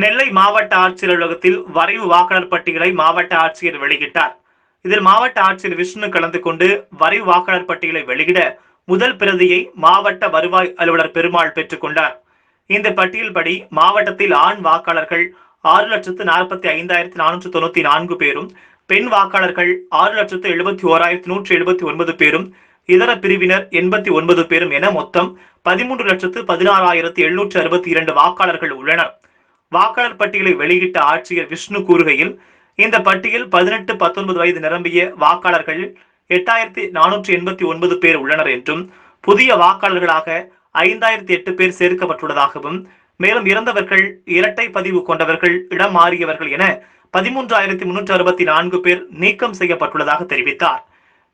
நெல்லை மாவட்ட ஆட்சியர் அலுவலகத்தில் வரைவு வாக்காளர் பட்டியலை மாவட்ட ஆட்சியர் வெளியிட்டார். இதில் மாவட்ட ஆட்சியர் விஷ்ணு கலந்து கொண்டு வரைவு வாக்காளர் பட்டியலை வெளியிட முதல் பிரதியை மாவட்ட வருவாய் அலுவலர் பெருமாள் பெற்றுக் கொண்டார். இந்த பட்டியல்படி மாவட்டத்தில் ஆண் வாக்காளர்கள் 6,45,494 பேரும், பெண் வாக்காளர்கள் 6,71,179 பேரும், இதர பிரிவினர் 89 பேரும் என மொத்தம் 13,16,762 வாக்காளர்கள் உள்ளனர். வாக்காளர் பட்டியலை வெளியிட்ட ஆட்சியர் விஷ்ணு கூறுகையில், இந்த பட்டியல் 18-19 வயது நிரம்பிய வாக்காளர்கள் 8,489 பேர் உள்ளனர் என்றும், புதிய வாக்காளர்களாக 5,008 பேர் சேர்க்கப்பட்டுள்ளதாகவும், மேலும் இறந்தவர்கள், இரட்டை பதிவு கொண்டவர்கள், இடம் மாறியவர்கள் என 13,364 பேர் நீக்கம் செய்யப்பட்டுள்ளதாக தெரிவித்தார்.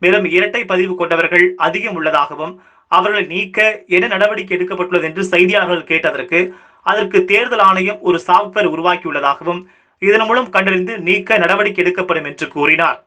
மேலும் இரட்டை பதிவு கொண்டவர்கள் அதிகம் உள்ளதாகவும், அவர்களை நீக்க என்ன நடவடிக்கை எடுக்கப்பட்டுள்ளது என்று செய்தியாளர்கள் கேட்டதற்கு, அதற்கு தேர்தல் ஆணையம் ஒரு சாப்ட்வேர் உருவாக்கியுள்ளதாகவும், இதன் மூலம் கண்டறிந்து நீக்க நடவடிக்கை எடுக்கப்படும் என்று கூறினார்.